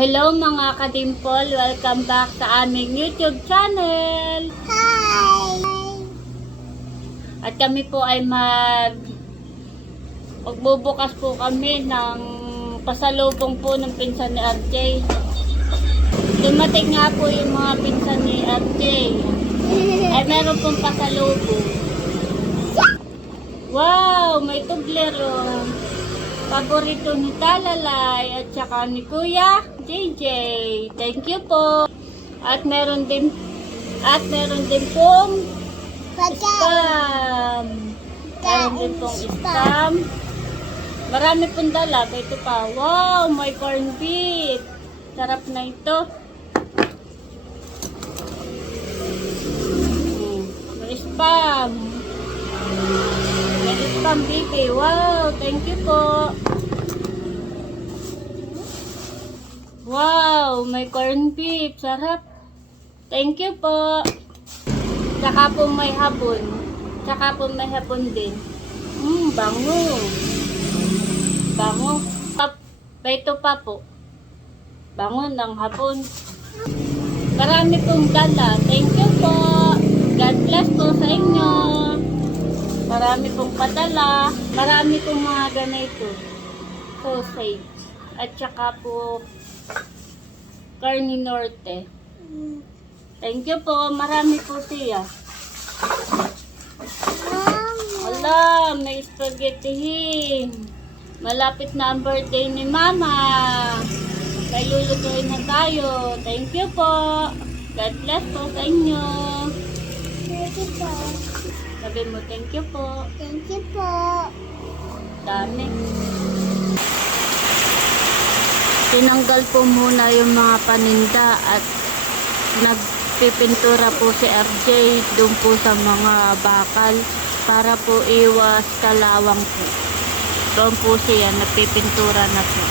Hello mga kadimpol, welcome back sa aming YouTube channel. Hi! At kami po ay magbubukas po kami ng pasalubong po ng pinsan ni RJ. Dumating nga po yung mga pinsan ni RJ. Ay meron pong pasalubong. Wow, may tublero. Paborito ni Talalay at saka ni Kuya JJ. Thank you po. At meron din pong spam. Meron din pong spam. Marami pong dala. Ito pa. Wow, may corned beef. Sarap na ito. May spam. May spam baby. Wow, thank you po. Wow, may corned beef. Sarap. Thank you po. Tsaka po may hapon. Tsaka po may hapon din. Bango. Bango. Ito pa po. Bango ng hapon. Marami pong dala. Thank you po. God bless po sa inyo. Marami pong padala. Marami pong mga ganito. Sausage. At saka po Carne Norte. Thank you po. Marami po siya. Wala, may spaghetti. Malapit na ang birthday ni Mama. May lulutuin na tayo. Thank you po. God bless po sa inyo. Thank you po. Sabi mo, thank you po. Thank you po. Dami. Tinanggal po muna yung mga paninda at nagpipintura po si RJ doon po sa mga bakal para po iwas kalawang po. Doon po siya nagpipintura na po.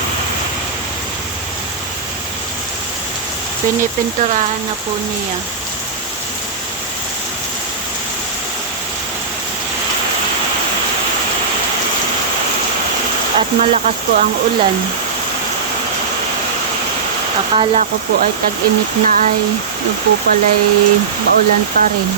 Pinipinturahan na po niya. At malakas po ang ulan. Akala ko po ay tag-init na ay yung po pala'y maulan pa rin.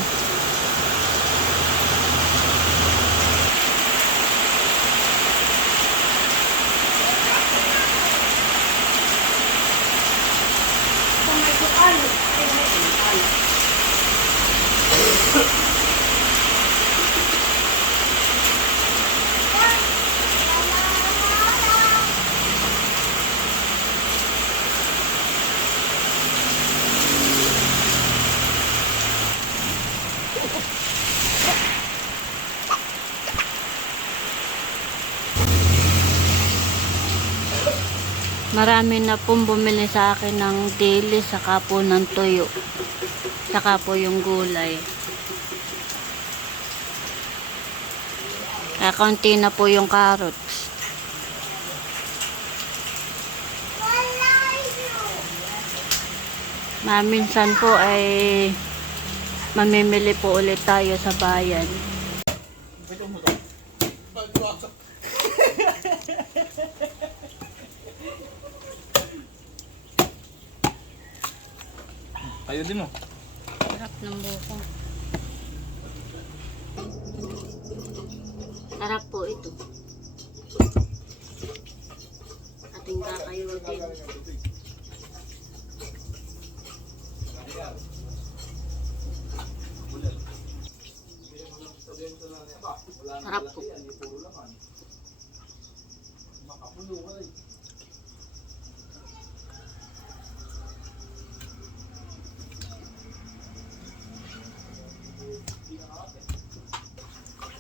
Marami na pong bumili sa akin ng dilis, saka po ng tuyo, saka po yung gulay. Kaya kaunti na po yung carrots. Minsan po ay mamimili po ulit tayo sa bayan. Ayun din mo. Sarap ng buko. Sarap po ito. Ating kakayo din. Sarap po.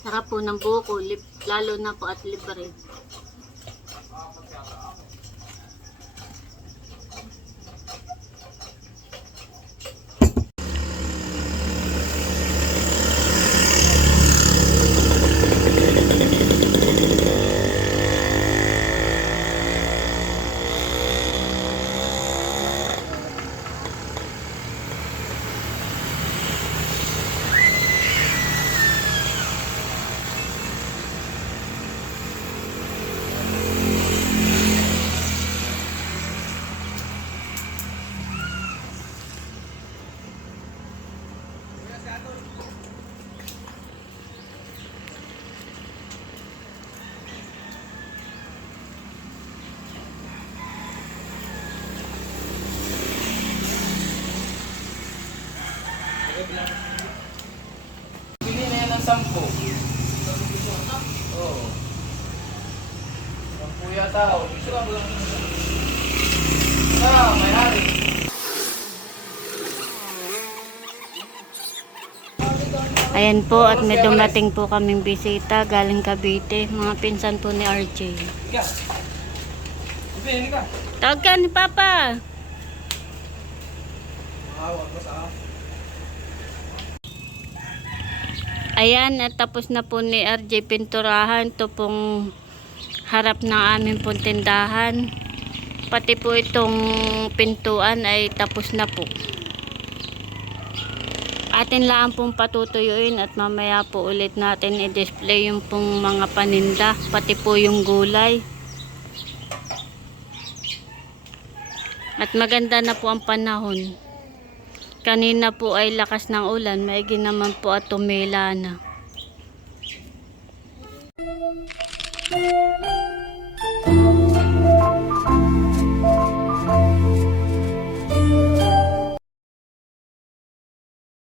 Sarap po ng buko, lalo na po at libre. Bili na yan ng 10. Oo. 10 yata. May hari. Ayan po, at may dumating po kaming bisita galing Cavite. Mga pinsan po ni RJ. Ika. Hindi ka. Tawag ka ni Papa. Mahawag mo sa Ayan, at tapos na po ni RJ pinturahan. Ito pong harap ng aming pong tindahan. Pati po itong pintuan ay tapos na po. Atin lang pong patutuyuin at mamaya po ulit natin i-display yung pong mga paninda, pati po yung gulay. At maganda na po ang panahon. Kanina po ay lakas ng ulan, maigi naman po at tumila na.